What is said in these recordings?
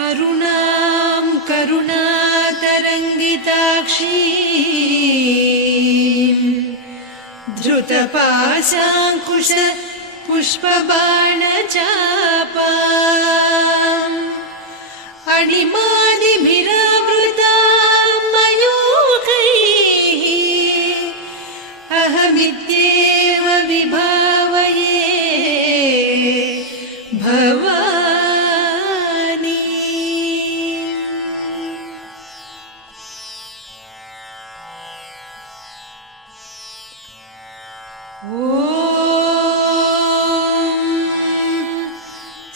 अरुणां करुणातरङ्गिताक्षीं धृतपाशाङ्कुश पुष्पबाणचापाम् अणिमादिभिरावृतां मयूखैः अहमित्येव विभावये भवानी।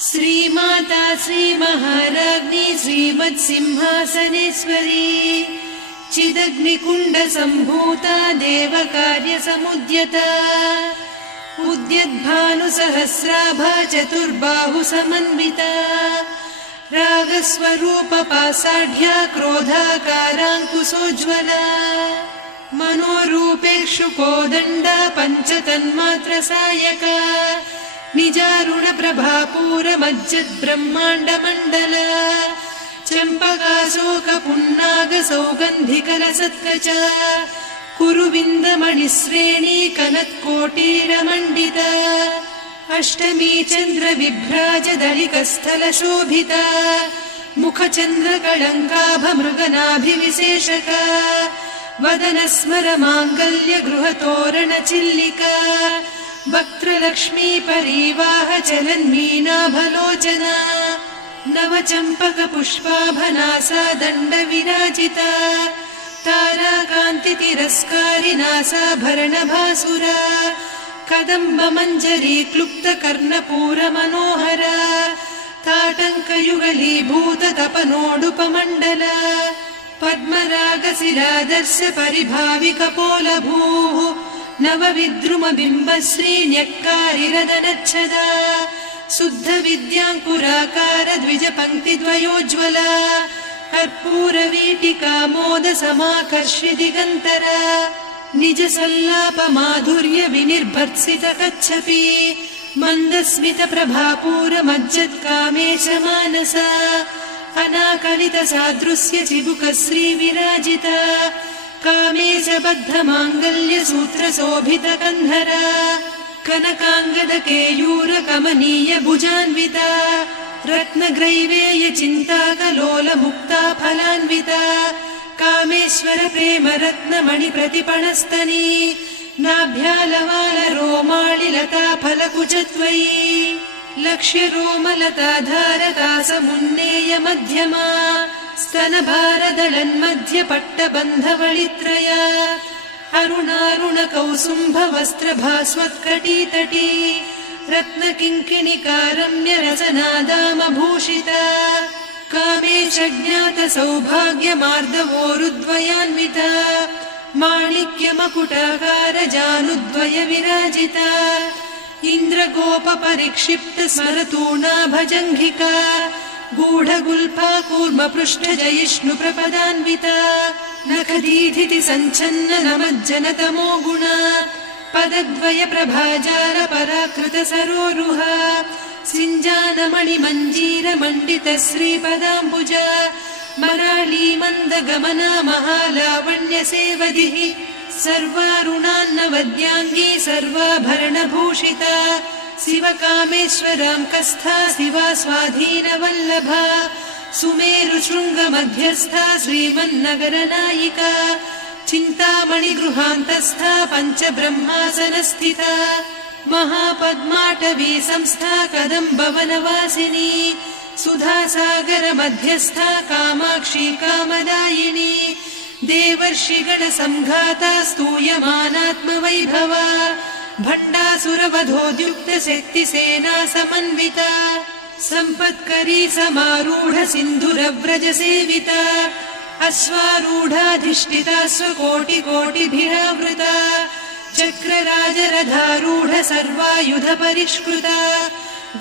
श्रीमाता श्रीमहाराज्ञी श्रीमत्सिंहासनेश्वरी चिदग्निकुण्डसम्भूता देवकार्यसमुद्यता उद्यद्भानुसहस्राभा चतुर्बाहुसमन्विता रागस्वरूपपासाढ्या क्रोधाकाराङ्कुशोज्ज्वला मनोरूपेक्षुकोदण्डा पञ्चतन्मात्रसायका निजारुणप्रभापूरमज्जद्ब्रह्माण्डमण्डला चम्पकाशोकपुन्नागसौगन्धिकलसत्कचा कुरुविन्दमणिश्रेणी कनत्कोटीरमण्डिता अष्टमी चन्द्रविभ्राजदलिकस्थलशोभिता मुखचन्द्रकळङ्काभमृगनाभिविशेषका वदनस्मरमाङ्गल्यगृहतोरणचिल्लिका वक्त्रलक्ष्मी परीवाहचलन्मीनाभलोचना नवचम्पकपुष्पाभनासा दण्डविराजिता ताराकान्तितिरस्कारिनासाभरणभासुरा कदम्बमञ्जरी क्लुप्तकर्णपूरमनोहरा ताटङ्कयुगलीभूततपनोडुपमण्डला पद्मरागशिलादर्श परिभाविकपोलभूः नवविद्रुमबिम्बश्रीन्यक्कारिरदनच्छदा शुद्धविद्याङ्कुराकार द्विजपङ्क्तिद्वयोज्ज्वला कर्पूरवीटिकामोदसमाकर्षि दिगन्तरा निजसल्लापमाधुर्यविनिर्भर्त्सितकच्छपि मन्दस्मितप्रभापूरमज्जत्कामेशमानसा अनाकलितसादृश्य चिबुकश्रीविराजिता कामेशबद्धमाङ्गल्यसूत्रशोभितकन्धरा कनकाङ्गदकेयूरकमनीयभुजान्विता रत्नग्रैवेयचिन्ताकलोलमुक्ता फलान्विता कामेश्वरप्रेमरत्नमणिप्रतिपणस्तनी नाभ्यालवालरोमाळिलता फलकुचत्वयी लक्ष्यरोमलताधारकासमुन्नेयमध्यमा स्तनभारदळन्मध्यपट्टबन्धवळित्रया अरुणारुणकौसुम्भवस्त्रभास्वत्कटीतटी रत्नकिङ्किणिकारम्यरसनादामभूषिता कामेशज्ञातसौभाग्यमार्दवोरुद्वयान्विता माणिक्यमकुटाकारजानुद्वयविराजिता इन्द्रगोपपरिक्षिप्तस्मरतूणाभजङ्घिका गूढगुल्फा कूर्मपृष्ठजयिष्णुप्रपदान्विता नखदीधिति सञ्छन्न नमज्जनतमो गुणा पदद्वयप्रभाजालपराकृतसरोरुहा सिञ्जानमणिमञ्जीरमण्डितश्रीपदाम्बुजा मराळीमन्दगमना महालावण्यसेवधिः सर्वारुणान्नवद्याङ्गी सर्वाभरणभूषिता शिवकामेश्वराङ्कस्था शिवा स्वाधीनवल्लभा सुमेरुशृङ्गमध्यस्था श्रीमन्नगरनायिका चिन्तामणिगृहान्तस्था पञ्चब्रह्मासनस्थिता महापद्माटवी संस्था कदम्बवनवासिनी सुधासागरमध्यस्था कामाक्षी कामदायिनी देवर्षिगणसङ्घाता स्तूयमानात्मवैभवा भण्डासुरवधोद्युक्तशक्तिसेना समन्विता सम्पत्करी समारूढ सिन्धुरव्रजसेविता अश्वारूढाधिष्ठिता स्वकोटिकोटिभिरावृता चक्रराजरथारूढ सर्वायुधपरिष्कृता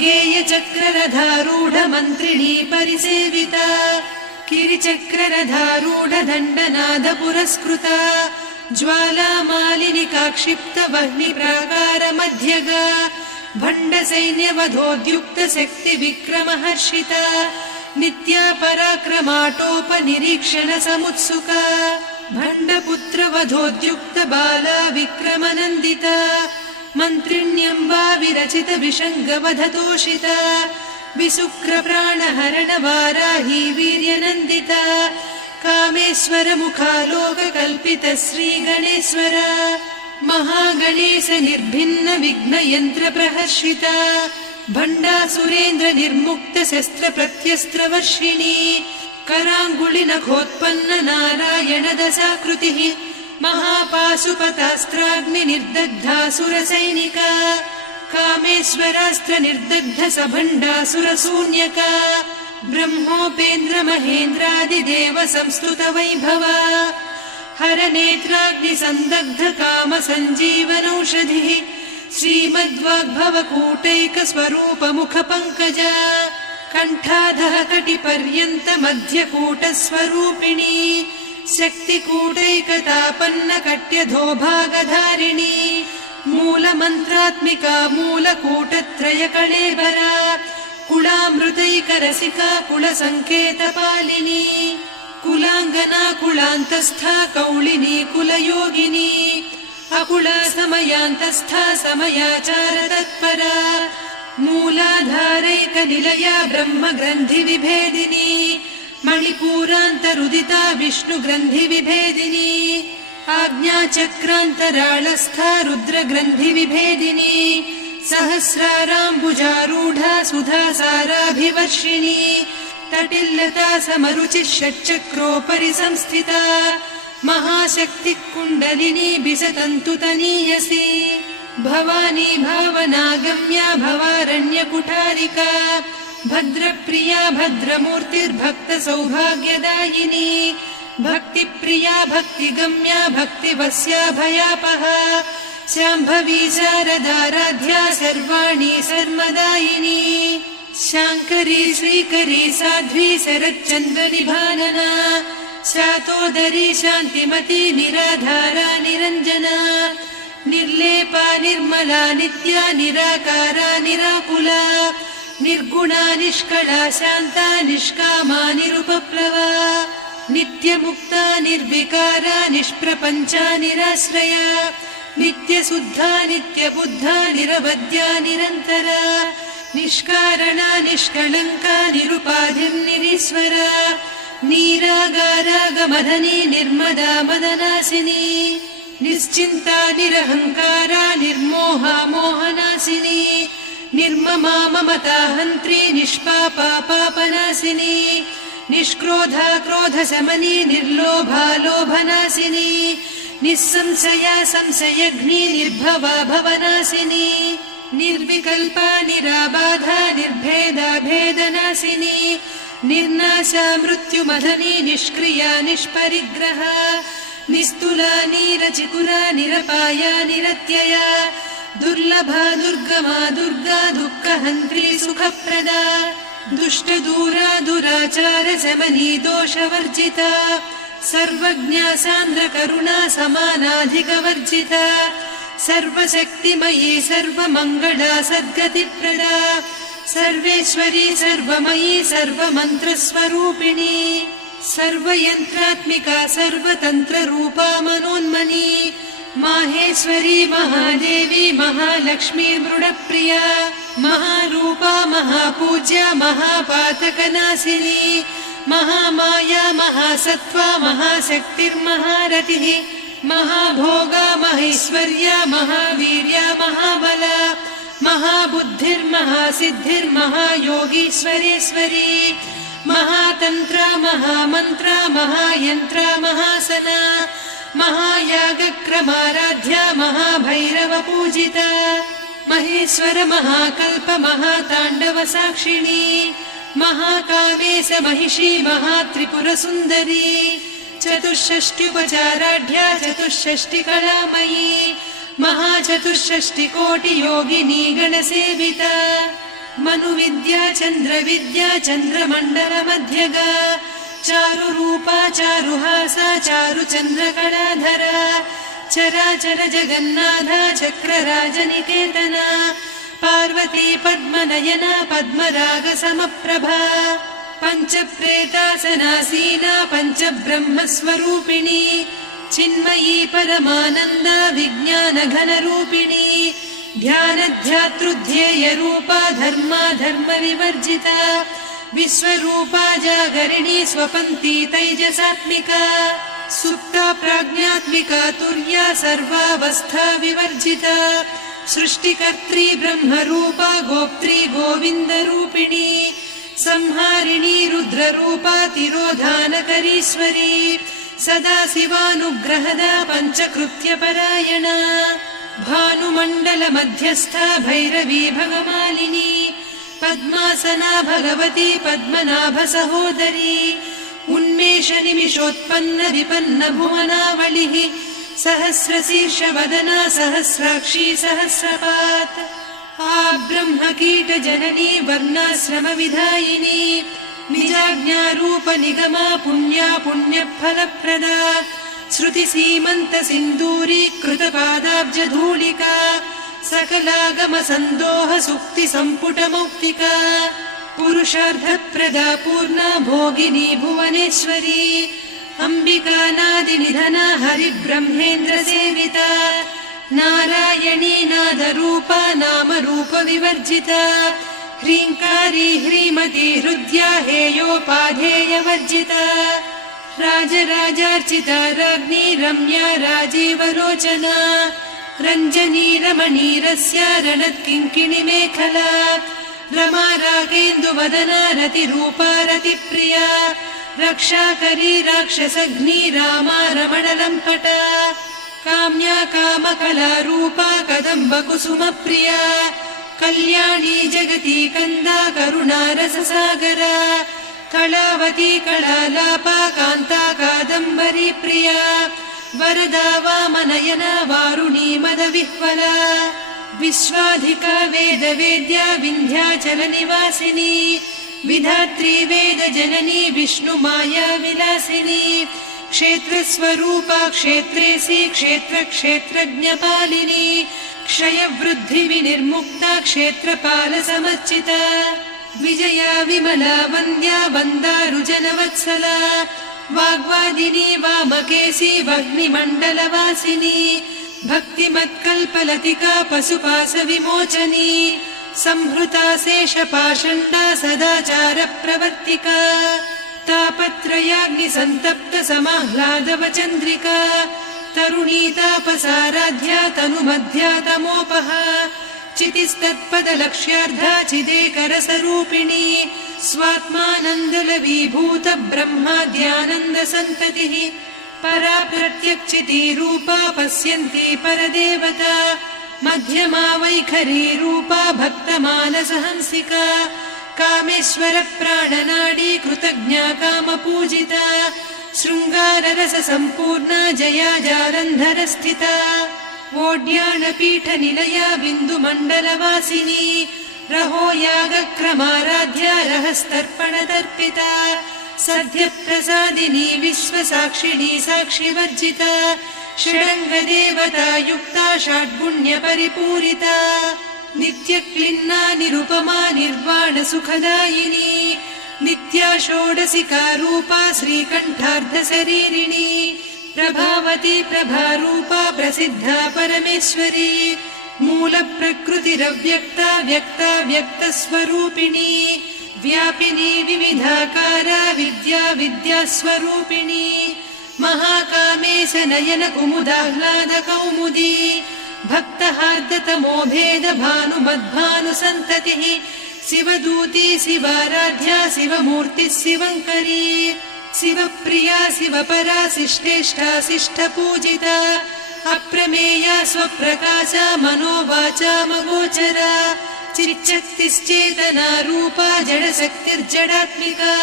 गेयचक्ररथारूढ मन्त्रिणी परिसेविता किरिचक्ररथारूढ दण्डनाद पुरस्कृता ज्वालामालिनिकाक्षिप्तवह्निप्राकारमध्यगा भण्डसैन्यवधोद्युक्तशक्तिविक्रमहर्षिता नित्या पराक्रमाटोपनिरीक्षण समुत्सुका भण्डपुत्रवधोद्युक्त बाला विक्रमनन्दिता मन्त्रिण्यम्बा विरचित विषङ्गवधतोषिता विशुक्रप्राणहरण वाराही वीर्यनन्दिता कामेश्वर मुखालोककल्पित श्रीगणेश्वर महागणेश निर्भिन्न विघ्नयन्त्र प्रहर्षिता भण्डासुरेन्द्र निर्मुक्त शस्त्र प्रत्यस्त्रवर्षिणी कराङ्गुलिनखोत्पन्न नारायण दशाकृतिः महापाशुपतास्त्राग्नि निर्दग्धासुरसैनिका कामेश्वरास्त्र निर्दग्ध सभण्डासुरशून्यका ब्रह्मोपेन्द्र महेन्द्रादिदेव संस्तुत वैभवा हरनेत्राग्नि संदग्ध काम सञ्जीवनौषधिः श्रीमद्वाग्भवकूटैक स्वरूप मुख पंकजा कण्ठाधः कटिपर्यन्त मध्यकूट स्वरूपिणी शक्तिकूटैकतापन्न कट्यधोभागधारिणी मूलमन्त्रात्मिका मूलकूटत्रय कळेबरा कुलामृतैकरसिका कुलसङ्केतपालिनी कुलाङ्गना कुलान्तस्था कौलिनी कुलयोगिनी अकुला समयान्तस्था समयाचार तत्परा मूलाधारैक निलया ब्रह्म ग्रन्थि विभेदिनी मणिपूरान्तरुदिता विष्णु ग्रन्थि विभेदिनी आज्ञाचक्रान्तराळस्था रुद्र ग्रन्थि विभेदिनी सहस्राराम्बुजारूढा सुधा साराभिवर्षिणी तटिल्लता समरुचिः षट्चक्रोपरि संस्थिता महाशक्ति कुण्डलिनी बिसतन्तु तनीयसी भवानी भावनागम्या भवारण्य कुठारिका भद्रप्रिया भद्रमूर्तिर्भक्त सौभाग्यदायिनी भक्तिप्रिया भक्तिगम्या भक्तिवस्या भयापहा शाम्भवी शारदाराध्या सर्वाणि सर्वदायिनी शाङ्करी श्रीकरी साध्वी शरच्चन्द्र निभानना शातोदरी शान्तिमती निराधारा निरञ्जना निर्लेपा निर्मला नित्या निराकारा निराकुला निर्गुणा निष्कला शान्ता निष्कामा निरुपप्लवा नित्यमुक्ता निर्विकारा निष्प्रपञ्चा निराश्रया नित्यशुद्धा नित्यबुद्धा निरवद्या निरन्तरा निष्कारणा निष्कलङ्का निरुपाधिर्निरीश्वरा नीरागारागमधनी निर्मदा मदनासिनी निश्चिन्ता निरहङ्कारा निर्मोहा मोहनासिनी निर्ममा ममता हन्त्री निष्पापा पापनासिनी निष्क्रोधा क्रोधशमनी निर्लोभा लोभनासिनी निस्संशया संशयघ्नी निर्भवा भवनासिनी निर्विकल्पा निराबाधा निर्भेदा भेदनासिनी निर्नाशा मृत्युमधनी निष्क्रिया निष्परिग्रहा निस्तुला नीरचिकुरा निरपाया निरत्यया दुर्लभा दुर्गमा दुर्गा दुःखहन्त्री सुखप्रदा दुष्टदूरा दुराचार शमनी दोषवर्जिता सर्वज्ञा सान्द्रकरुणा समानाधिकवर्जिता सर्वशक्तिमयी सर्वमङ्गला सद्गतिप्रदा सर्वेश्वरी सर्वमयी सर्वमन्त्रस्वरूपिणी सर्वयन्त्रात्मिका सर्वतन्त्ररूपा मनोन्मनी माहेश्वरी महादेवी महालक्ष्मी मृडप्रिया महारूपा महापूज्या महापातकनाशिनी महामाया महासत्त्वा महाशक्तिर्महारतिः महाभोगा महेश्वर्या महावीर्या महाबला महाबुद्धिर्महासिद्धिर्महायोगीश्वरेश्वरी महातन्त्रा महामन्त्रा महायन्त्रा महासना महायागक्रमाराध्या महाभैरवपूजिता महेश्वर महाकल्प महाताण्डव साक्षिणी महाकामेश महिषी महात्रिपुरसुन्दरी चतुष्षष्ट्युपचाराढ्या चतुष्षष्टिकलामयी महाचतुष्षष्टिकोटियोगिनी गणसेविता मनुविद्या चन्द्रविद्या चन्द्रमण्डलमध्यगा चारुरूपा चारुहासा चारुचन्द्रकलाधरा चराचर जगन्नाथा चक्रराजनिकेतना पार्वती पद्मनयना पद्मरागसमप्रभा पञ्चप्रेतासनासीना पञ्चब्रह्मस्वरूपिणी चिन्मयी परमानन्दा विज्ञानघनरूपिणी ध्यानध्यातृध्येयरूपा धर्माधर्मविवर्जिता विश्वरूपा जागरिणी स्वपन्ती तैजसात्मिका सुप्ता प्राज्ञात्मिका तुर्या सर्वावस्था विवर्जिता सृष्टिकर्त्री ब्रह्मरूपा गोप्त्री गोविन्दरूपिणी संहारिणी रुद्ररूपा तिरोधानकरीश्वरी सदा शिवानुग्रहदा पञ्चकृत्यपरायणा भानुमण्डलमध्यस्था भैरवी भगमालिनी पद्मासना भगवती पद्मनाभसहोदरी उन्मेषनिमिषोत्पन्न विपन्न भुवनावलिः सहस्रशीर्षवदना सहस्राक्षी सहस्रपात् ब्रह्मकीटजननी वर्णाश्रमविधायिनी निजाज्ञारूपनिगमा पुण्या पुण्यफलप्रदा श्रुतिसीमन्तसिन्दूरीकृतपादाब्जधूलिका सकलागमसन्दोह सुक्तिसम्पुटमौक्तिका पुरुषार्थप्रदा पूर्णा भोगिनी भुवनेश्वरी अम्बिकानादिनिधना हरिब्रह्मेन्द्रसेविता नारायणी नादरूपा नामरूपविवर्जिता ह्रीङ्कारी ह्रीमती हृद्या हेयोपाधेयवर्जिता राजराजार्चिता राज्ञी रम्या राजीवलोचना रञ्जनी रमणीरस्या रणत्किङ्किणिमेखला रमा रागेन्दुवदना रतिरूपा रतिप्रिया रक्षाकरी राक्षसघ्नी रामा रमणलम्पटा काम्या कामकलारूपा कदम्बकुसुमप्रिया कल्याणी जगती कन्दा करुणारससागरा कलावती कलालापा कान्ता कादम्बरी प्रिया वरदा वामनयना वारुणी मदविह्वला विश्वाधिका वेदवेद्या विन्ध्याचलनिवासिनी विधात्री वेदजननी विष्णुमाया विलासिनी क्षेत्रस्वरूपा क्षेत्रेसी क्षेत्रक्षेत्रज्ञपालिनी क्षयवृद्धिविनिर्मुक्ता क्षेत्रपालसमर्चिता विजया विमला वन्द्या वन्दारुजनवत्सला वाग्वादिनी वामकेशी वह्निमण्डलवासिनी भक्तिमत्कल्पलतिका पशुपाशविमोचनी संहृता शेषपाषण्डा सदाचारप्रवर्तिका तापत्रयाग्निसन्तप्त समाह्लादवचन्द्रिका तरुणी तापसाराध्या तनुमध्या तमोपहा चितिस्तत्पदलक्ष्यार्धा चिदेकरसरूपिणी स्वात्मानन्दलवीभूत ब्रह्माद्यानन्दसन्ततिः परा प्रत्यक्षितीरूपा पश्यन्ती परदेवता मध्यमा वैखरी रूपा भक्तमानसहंसिका कामेश्वर प्राणनाडी कृतज्ञा कामपूजिता शृङ्गाररससम्पूर्णा जया जालन्धरस्थिता वोड्याणपीठनिलया बिन्दुमण्डलवासिनी रहो यागक्रमाराध्या रहस्तर्पणतर्पिता सद्यप्रसादिनी विश्वसाक्षिणी साक्षिवर्जिता षडङ्गदेवता युक्ता षड्गुण्यपरिपूरिता नित्यक्लिन्ना निरुपमा निर्वाणसुखदायिनी नित्या षोडशिका रूपा श्रीकण्ठार्धशरीरिणी प्रभावती प्रभारूपा प्रसिद्धा परमेश्वरी मूलप्रकृतिरव्यक्ता व्यक्ता व्यक्तस्वरूपिणी व्यापिनी विविधाकारा विद्या विद्यास्वरूपिणी महाकामेश नयन कुमुदाह्लाद कौमुदी भक्तहार्दतमो भेद भानुमद्भानुसन्ततिः शिवदूती शिवाराध्या शिवमूर्तिः शिवङ्करी शिवप्रिया शिवपरा शिष्टेष्टा शिष्टपूजिता अप्रमेया स्वप्रकाशा मनोवाचामगोचरा चिच्चक्तिश्चेतना रूपा जडशक्तिर्जडात्मिका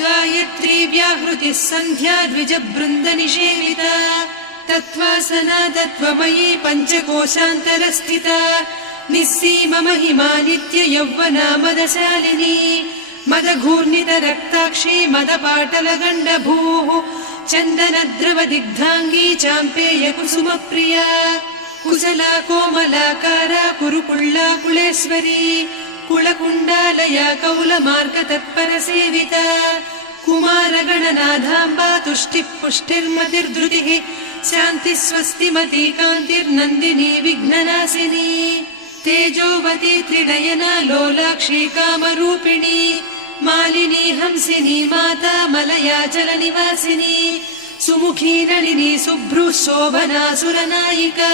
गायत्री व्याहृतिः सन्ध्या द्विजबृन्दनिषेविता तत्त्वासना तत्त्वमयी पञ्चकोशान्तरस्थिता निस्सीममहिमा नित्य यौवना मदशालिनी मदघूर्णितरक्ताक्षी मदपाटलगण्डभूः चन्दनद्रवदिग्धाङ्गी चाम्पेयकुसुमप्रिया कुशला कोमलाकारा कुरुकुळ्ळा कुलेश्वरी कुलकुण्डालया कौलमार्गतत्परसेविता कुमारगणनाथाम्बा तुष्टिः पुष्टिर्मतिर्धृतिः शान्तिः स्वस्तिमती कान्तिर्नन्दिनी विघ्ननाशिनी तेजोवती त्रिनयना लोलाक्षी कामरूपिणी मालिनी हंसिनी माता मलयाचलनिवासिनी सुमुखी नलिनी शुभ्रुः शोभना सुरनायिका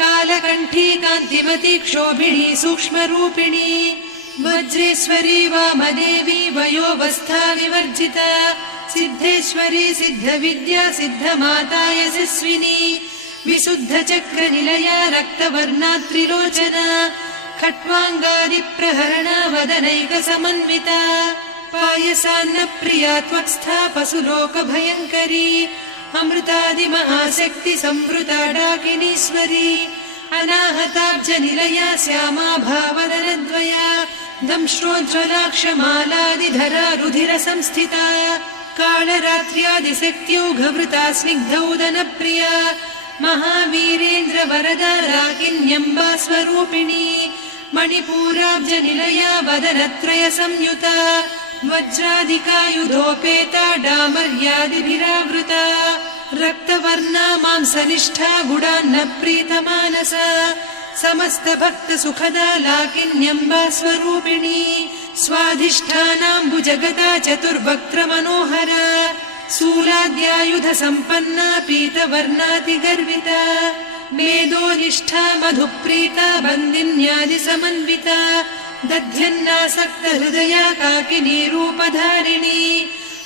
कालकण्ठी कान्तिमती क्षोभिणी सूक्ष्मरूपिणी वज्रेश्वरी वामदेवी वयोवस्था विवर्जिता सिद्धेश्वरी सिद्धविद्या सिद्धमाता यशस्विनी विशुद्धचक्रनिलया रक्तवर्णा त्रिलोचना खट्वाङ्गादिप्रहरणा वदनैकसमन्विता पायसान्नप्रिया त्वक्स्था पशुलोकभयङ्करी अमृतादिमहाशक्ति संवृता डाकिनीश्वरी अनाहताब्जनिलया श्यामा भावदनद्वया दंष्ट्रोज्ज्वलाक्षमालादिधरा रुधिरसंस्थिता कालरात्र्यादिशक्त्यौघवृता स्निग्धौदनप्रिया महावीरेन्द्रवरदा राकिन्यम्बा स्वरूपिणी मणिपूराब्जनिलया वदनत्रय संयुता वज्रादिकायुधोपेता डामर्यादिभिरावृता रक्तवर्णा मांसनिष्ठा गुडान्न प्रीतमानसा समस्त भक्त सुखदा लाकिन्यम्बा स्वरूपिणी स्वाधिष्ठानाम्बुजगता चतुर्वक्त्र मनोहरा शूलाद्यायुध सम्पन्ना पीतवर्णातिगर्विता मेदोनिष्ठा मधुप्रीता बन्दिन्यादि समन्विता दध्यन्नासक्त हृदया काकिनी रूपधारिणी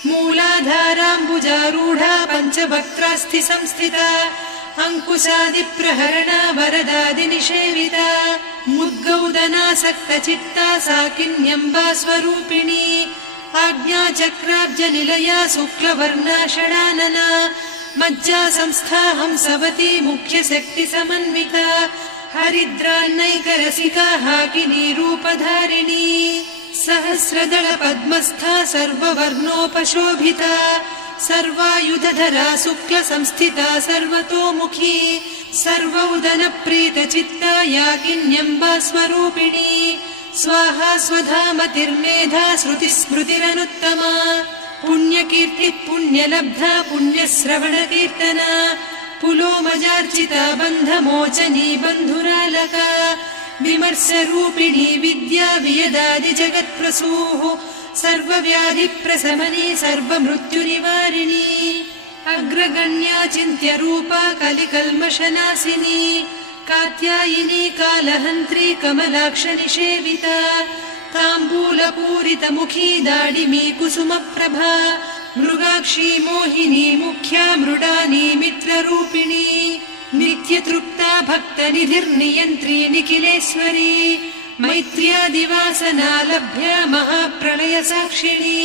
मूलाधाराम्बुजारूढा पञ्चवक्त्रास्थि संस्थिता अंकुशादिप्रहरणा वरदादिनिषेविता मुद्गौदनासक्त चित्ता साकिन्यम्बा स्वरूपिणी आज्ञाचक्राब्जनिलया शुक्लवर्णा षडानना मज्जा संस्था हंसवती मुख्यशक्ति समन्विता हरिद्रान्नैकरसिका हाकिनी रूपधारिणी सहस्रदल पद्मस्था सर्ववर्णोपशोभिता सर्वायुधधरा शुक्ल संस्थिता सर्वतोमुखी सर्वौदनप्रीतचित्ता याकिन्यम्बा स्वरूपिणी स्वाहा स्वधामतिर्मेधा श्रुतिस्मृतिरनुत्तमा पुण्यकीर्तिः पुण्यलब्धा पुण्यश्रवणकीर्तना पुलोमजार्चिता बन्धमोचनी बन्धुरालका विमर्शरूपिणी विद्या वियदादि जगत्प्रसूः सर्वव्याधिप्रशमनी सर्वमृत्युनिवारिणी अग्रगण्या चिन्त्यरूपा कलिकल्मषनाशिनी कात्यायिनी कालहन्त्री कमलाक्षनिषेविता ताम्बूलपूरितमुखी दाडिमी कुसुमप्रभा मृगाक्षी मोहिनी मुख्या मृडानी मित्ररूपिणी नित्यतृप्ता भक्तनिधिर्नियन्त्री निखिलेश्वरी मैत्र्यादिवासना लभ्या महाप्रलयसाक्षिणी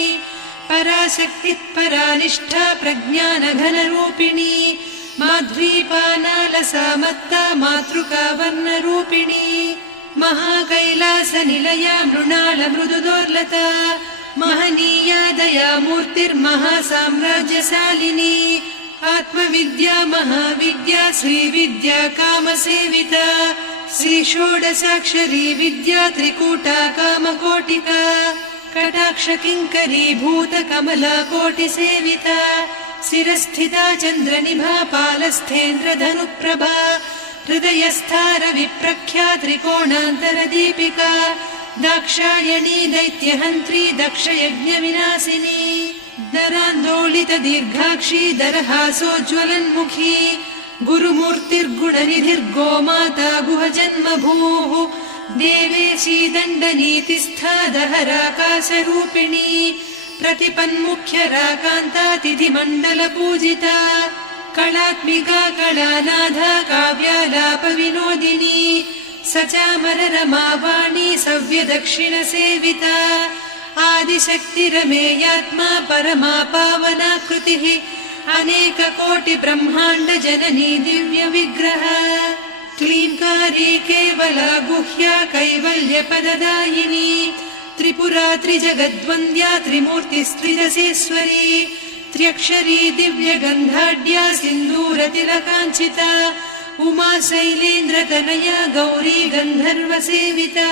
पराशक्तिः परानिष्ठा प्रज्ञानघनरूपिणी माध्वीपानालसा मत्ता मातृका वर्णरूपिणी महाकैलासनिलया मृणाल मृदुदोर्लता महनीया दयामूर्तिर्महासाम्राज्यशालिनी आत्मविद्या महाविद्या श्रीविद्या कामसेविता श्रीषोडशाक्षरी विद्या त्रिकूटा कामकोटिका कटाक्षकिङ्करी भूतकमला कोटिसेविता शिरस्थिता चन्द्रनिभा पालस्थेन्द्रधनुप्रभा हृदयस्था रविप्रख्या त्रिकोणान्तरदीपिका दाक्षायणी दैत्यहन्त्री दक्षयज्ञविनाशिनी दरान्दोलित दीर्घाक्षी दरहासोज्ज्वलन्मुखी गुरुमूर्तिर्गुणनिधिर्गोमाता गुहजन्मभूः देवेशी दण्डनीतिस्था दहराकाशरूपिणी प्रतिपन्मुख्यराकान्तातिथिमण्डलपूजिता कलात्मिका कलानाधा काव्यालापविनोदिनी सचामररमावाणी सव्यदक्षिणसेविता आदिशक्तिरमेयात्मा परमा पावनाकृतिः अनेककोटिब्रह्माण्डजननी दिव्यविग्रह क्लीङ्कारी केवला गुह्या कैवल्यपददायिनी त्रिपुरा त्रिजगद्वन्द्या त्रिमूर्तिस्त्रिदशेश्वरी त्र्यक्षरी दिव्यगन्धाढ्या सिन्दूरतिलकाञ्चिता उमा शैलेन्द्रतनया गौरी गन्धर्वसेविता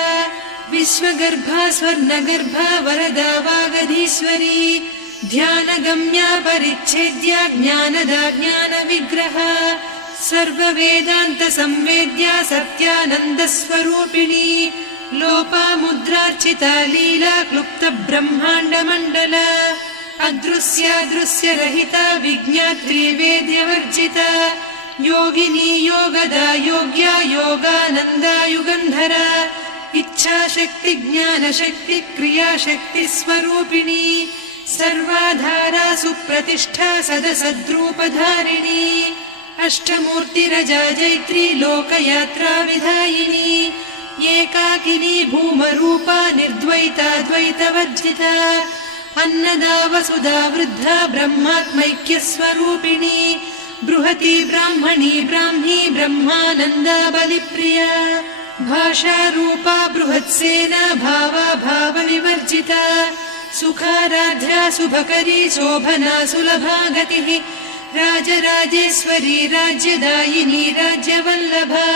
विश्वगर्भा स्वर्णगर्भा वरदा वागधीश्वरी ध्यानगम्या परिच्छेद्या ज्ञानदा ज्ञानविग्रहा सर्ववेदान्तसंवेद्या सत्यानन्दस्वरूपिणी लोपामुद्रार्चिता लीला क्लुप्तब्रह्माण्डमण्डला अदृश्यादृश्यरहिता विज्ञात्री वेद्यवर्जिता योगिनी योगदा योग्या योगानन्दा युगन्धरा इच्छाशक्ति ज्ञानशक्ति क्रियाशक्ति स्वरूपिणी सर्वाधारा सुप्रतिष्ठा सदसद्रूपधारिणी अष्टमूर्तिरजा जैत्री लोकयात्रा विधायिनी एकाकिनी भूमरूपा निर्द्वैता द्वैतवर्जिता अन्नदा वसुधा वृद्धा ब्रह्मात्मैक्यस्वरूपिणी बृहती ब्राह्मणी ब्राह्मी ब्रह्मानन्दा बलिप्रिया भाषारूपा बृहत्सेना भावा भावविवर्जिता सुखाराध्या शुभकरी शोभना सुलभा गतिः राजराजेश्वरी राज्यदायिनी राज्यवल्लभा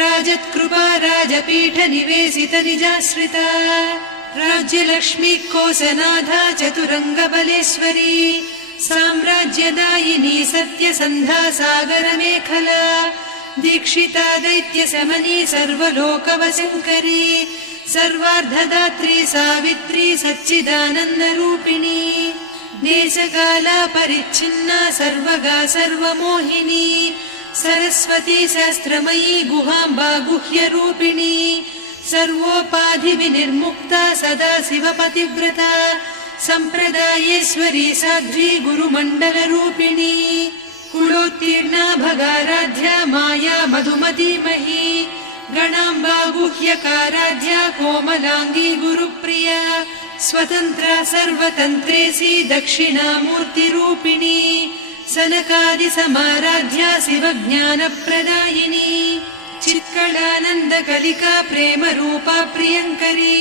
राजत्कृपा राजपीठ निवेशित निजाश्रिता राज्यलक्ष्मी कोसनाधा चतुरङ्गबलेश्वरी साम्राज्यदायिनी सत्यसन्धा सागरमेखला दीक्षिता दैत्यशमनी सर्वलोकवशङ्करी सर्वार्धदात्री सावित्री सच्चिदानन्दरूपिणी देशकाला परिच्छिन्ना सर्वगा सर्वमोहिनी सरस्वती शास्त्रमयी गुहाम्बा गुह्यरूपिणी सर्वोपाधिविनिर्मुक्ता सदा शिवपतिव्रता सम्प्रदायेश्वरी साध्वी गुरुमण्डलरूपिणी कुलोत्तीर्णा भगाराध्या माया मधुमतीमही गणाम्बा गुह्यकाराध्या कोमलाङ्गी गुरुप्रिया स्वतन्त्रा सर्वतन्त्रेसी दक्षिणामूर्तिरूपिणी सनकादिसमाराध्या शिवज्ञानप्रदायिनी चित्कलानन्दकलिका प्रेमरूपा प्रियङ्करी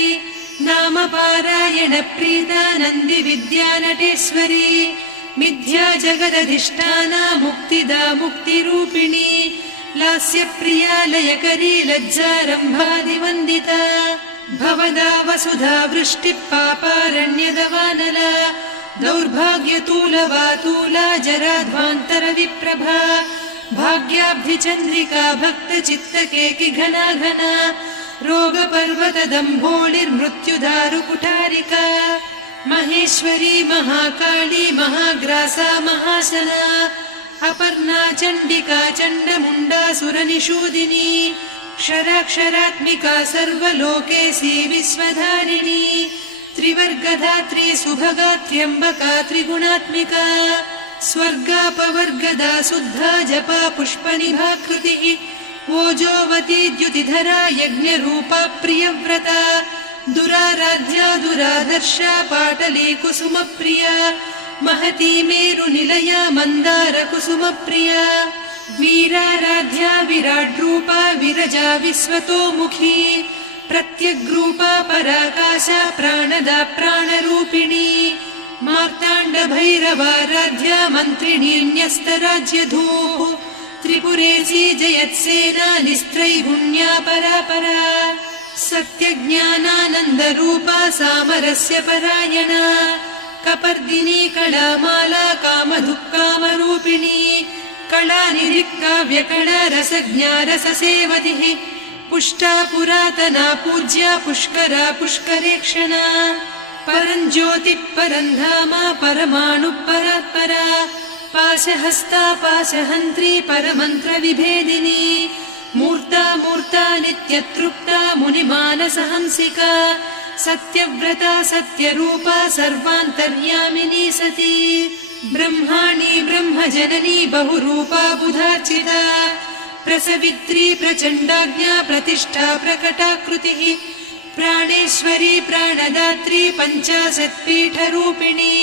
नामपारायण प्रीता नन्दिविद्या नटेश्वरी मिथ्या जगदधिष्ठाना मुक्तिदा मुक्तिरूपिणी लास्यप्रिया लयकरी लज्जारम्भादिवन्दिता भवदा वसुधा वृष्टिः पापारण्यदवानला दौर्भाग्यतूलवातूला जराध्वान्तरविप्रभा भाग्याब्धिचन्द्रिका भक्तचित्तकेकि घना घना रोगपर्वतदम्भोळिर्मृत्युदारुकुठारिका महेश्वरी महाकाली महाग्रासा महाशना अपर्णा चण्डिका चण्डमुण्डासुरनिषूदिनी क्षराक्षरात्मिका सर्वलोकेशी विश्वधारिणी त्रिवर्गधात्री सुभगा त्र्यम्बका त्रिगुणात्मिका स्वर्गापवर्गदा शुद्धा जपा पुष्पनिभाकृतिः ओजोवती द्युतिधरा यज्ञरूपा प्रियव्रता दुराराध्या दुरादर्शा पाटली कुसुमप्रिया महती मेरुनिलया मन्दारकुसुमप्रिया वीराराध्या विराड्रूपा विरजा विश्वतोमुखी प्रत्यग्रूपा पराकाशा प्राणदा प्राणरूपिणी मार्ताण्डभैरवाराध्या मन्त्रिणीन्यस्तराज्यधूः त्रिपुरेशी जयत्सेना निस्त्रैगुण्या परापरा सत्यज्ञानानन्दरूपा सामरस्य परायणा कपर्दिनी कलामाला कामधुक्कामरूपिणी कलानिधिकाव्यकला रसज्ञा रससेवतिः पुष्टा पुरातना पूज्या पुष्करा पुष्करेक्षणा परञ्ज्योतिः परन्धामा परमाणुः परात्परा पाशहस्ता पाशहन्त्री परमन्त्रविभेदिनी मूर्ता मूर्ता नित्यतृप्ता मुनिमानसहंसिका सत्यव्रता सत्यरूपा सर्वान्तर्यामिनी सती ब्रह्माणी ब्रह्मजननी बहुरूपा बुधार्चिता प्रसवित्री प्रचण्डाज्ञा प्रतिष्ठा प्रकटाकृतिः प्राणेश्वरी प्राणदात्री पञ्चाशत्पीठरूपिणी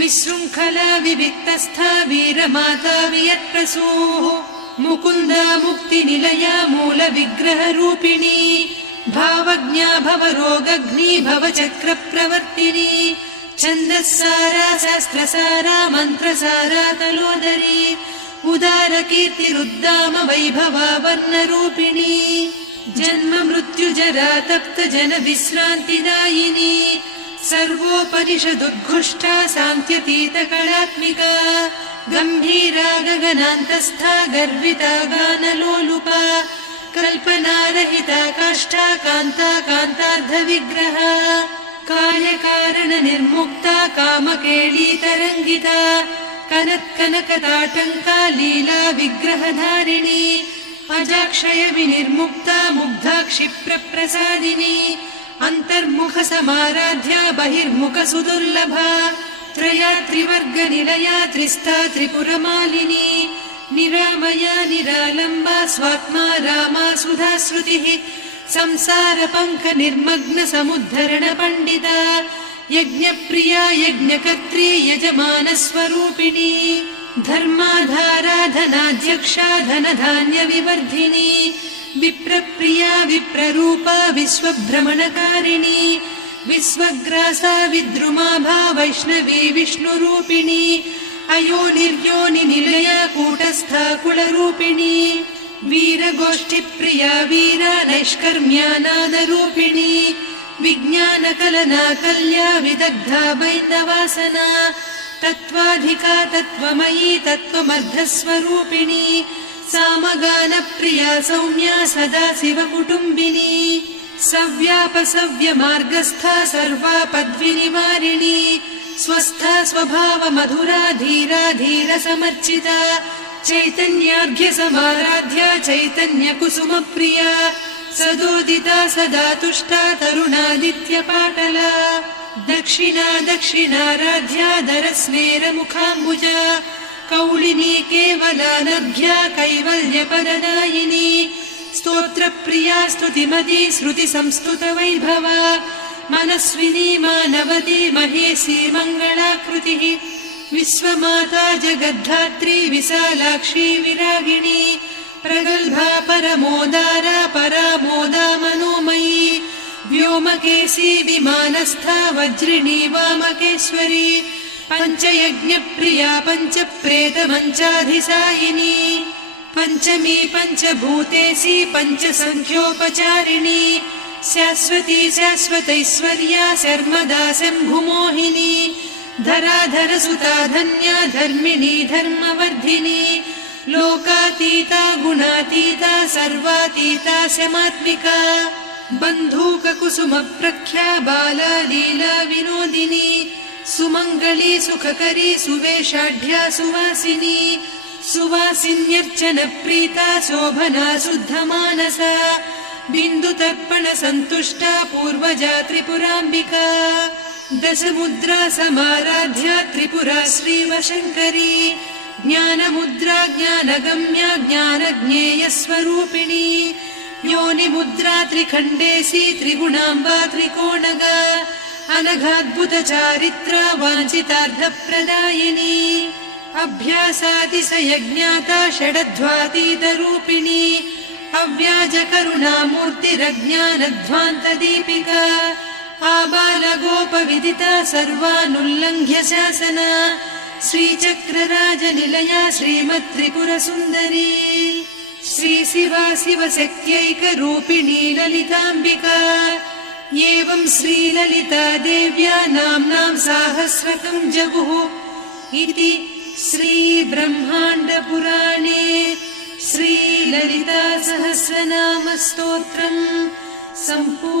विशृङ्खला विविक्तस्था वीरमाता वियत्प्रसूः मुकुन्दा मुक्तिनिलया मूलविग्रहरूपिणी भावज्ञा भवरोगग्नी भवचक्रप्रवर्तिनी छन्दस्सारा शास्त्रसारा मन्त्रसारा तलोदरी उदारकीर्तिरुद्दाम वैभवा वर्णरूपिणी जन्म मृत्यु जरातप्त जन विश्रान्तिदायिनी सर्वोपनिषदुद्घुष्टा सान्त्यतीत कलात्मिका गम्भीरा गगनान्तस्था गर्विता गानलोलुपा कल्पनारहिता काष्ठा कान्ता कान्तार्धविग्रहा कार्यकारण निर्मुक्ता कामकेळीतरङ्गिता कनत्कनकताटङ्का लीला विग्रहधारिणी अजाक्षय विनिर्मुक्ता मुग्धा क्षिप्रप्रसादिनी अन्तर्मुख समाराध्या बहिर्मुख सुदुर्लभा त्रया त्रिवर्गनिलया त्रिस्ता त्रिपुरमालिनी निरामया निरालम्बा स्वात्मा रामा सुधाश्रुतिः संसारपङ्क निर्मग्न समुद्धरण पण्डिता यज्ञप्रिया यज्ञकर्त्री यजमानस्वरूपिणी धर्माधाराधनाध्यक्षा धनधान्यविवर्धिनी विप्रप्रिया विप्ररूपा विश्वभ्रमणकारिणी विश्वग्रासा विद्रुमाभा वैष्णवी विष्णुरूपिणी अयोनिर्योनिनिलया कूटस्था कुलरूपिणी वीरगोष्ठिप्रिया वीरा नैष्कर्म्यानादरूपिणी विज्ञानकलना कल्या विदग्धा वैन्दवासना तत्त्वाधिका तत्त्वमयी तत्त्वमर्धस्वरूपिणी सामगानप्रिया सौम्या सदा शिवकुटुम्बिनी सव्यापसव्यमार्गस्था सर्वा पद्विनिवारिणी स्वस्था स्वभावमधुरा धीरा धीरसमर्चिता चैतन्यार्घ्य समाराध्या चैतन्यकुसुमप्रिया सदोदिता सदा तुष्टा तरुणादित्यपाटला दक्षिणा दक्षिणाराध्या दरस्मेरमुखाम्बुजा कौलिनी केवलानर्घ्या कैवल्यपददायिनी स्तोत्रप्रिया स्तुतिमती श्रुतिसंस्तुतवैभवा मनस्विनी मानवती महेशी मङ्गलाकृतिः विश्वमाता जगद्धात्री विशालाक्षी विरागिणी प्रगल्भा परमोदारा परामोदा मनोमयी व्योमकेशी विमानस्था वज्रिणी वामकेश्वरी पञ्चयज्ञप्रिया पञ्चप्रेतमञ्चाधिसायिनी पञ्चमी पञ्चभूतेशी पञ्चसङ्ख्योपचारिणी शाश्वती शाश्वतैश्वर्या शर्मदा शम्भुमोहिनी धराधरसुता धन्या धर्मिणी धर्मवर्धिनी लोकातीता गुणातीता सर्वातीता शमात्मिका बन्धूककुसुमप्रख्या बाला लीला विनोदिनी सुमङ्गली सुखकरी सुवेशाढ्या सुवासिनी सुवासिन्यर्चनप्रीता शोभना शुद्धमानसा बिन्दुतर्पण सन्तुष्टा पूर्वजा त्रिपुराम्बिका दशमुद्रा समाराध्या त्रिपुरा श्रीवशङ्करी ज्ञानमुद्रा ज्ञानगम्या ज्ञानज्ञेयस्वरूपिणी योनिमुद्रा त्रिखण्डेशी त्रिगुणाम्बा त्रिकोणगा अनघाद्भुतचारित्रा वाञ्छितार्थप्रदायिनी अभ्यासातिशयज्ञाता षडध्वातीतरूपिणी अव्याजकरुणामूर्तिरज्ञानध्वान्तदीपिका आबालगोपविदिता सर्वानुल्लङ्घ्य शासना श्रीचक्रराजनिलया श्रीमत्त्रिपुरसुन्दरी श्रीशिवा शिवशक्त्यैकरूपिणी ललिताम्बिका एवं श्रीललिता देव्या नाम्नां साहस्रकं जगुः इति श्रीब्रह्माण्डपुराणे श्रीललिता सहस्रनामस्तोत्रम् सम्पूर्णम्।